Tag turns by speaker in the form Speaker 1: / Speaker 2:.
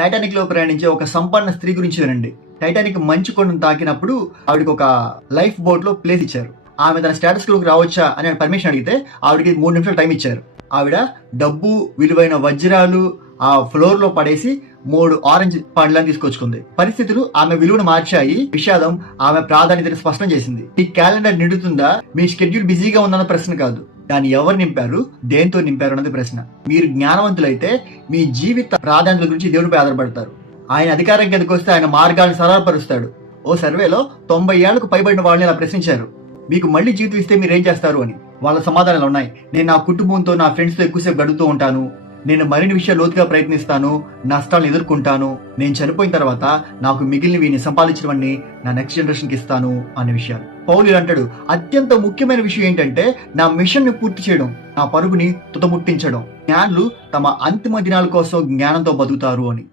Speaker 1: టైటానిక్లో ప్రయాణించే ఒక సంపన్న స్త్రీ గురించి వినండి. టైటానిక్ మంచు కొండను తాకినప్పుడు ఆవిడకి ఒక లైఫ్ బోట్లో ప్లేస్ ఇచ్చారు. ఆమె తన స్టేటస్లోకి రావచ్చా అని పర్మిషన్ అడిగితే ఆవిడకి మూడు నిమిషాలు టైం ఇచ్చారు. ఆవిడ డబ్బు విలువైన వజ్రాలు ఆ ఫ్లోర్లో పడేసి మూడు ఆరెంజ్ పండ్లను తీసుకొచ్చుకుంది. పరిస్థితులు ఆమె విలువను మార్చాయి. విషాదం ఆమె ప్రాధాన్యతను స్పష్టం చేసింది. ఈ క్యాలెండర్ నిండుతుందా? మీ షెడ్యూల్ బిజీగా ఉందన్న ప్రశ్న కాదు. దాన్ని ఎవరు నింపారు? దేంతో నింపారు అన్నది ప్రశ్న. మీరు జ్ఞానవంతులైతే మీ జీవిత ప్రాధాన్యతల గురించి దేవుడిపై ఆధారపడతారు. ఆయన అధికారం కిందకు వస్తే ఆయన మార్గాన్ని సరళపరుస్తాడు. ఓ సర్వేలో తొంభై ఏళ్ళకు పైబడిన వాళ్ళని ఇలా ప్రశ్నించారు. మీకు మళ్ళీ జీవితం ఇస్తే మీరు ఏం చేస్తారు అని. వాళ్ళ సమాధానాలు ఉన్నాయి. నేను నా కుటుంబంతో నా ఫ్రెండ్స్తో ఎక్కువసేపు గడుపుతూ ఉంటాను. నేను మరిన్ని విషయాలు లోతుగా ప్రయత్నిస్తాను నష్టాలను ఎదుర్కొంటాను. నేను చనిపోయిన తర్వాత నాకు మిగిలినవి నేను సంపాదించినవన్నీ నా నెక్స్ట్ జనరేషన్కి ఇస్తాను అనే విషయాలు. పౌలు ఇలా అంటాడు అత్యంత ముఖ్యమైన విషయం ఏంటంటే నా మిషన్ని పూర్తి చేయడం నా పరుగుని తుతముట్టించడం జ్ఞానులు తమ అంతిమ దినాల కోసం జ్ఞానంతో బతుకుతారు అని.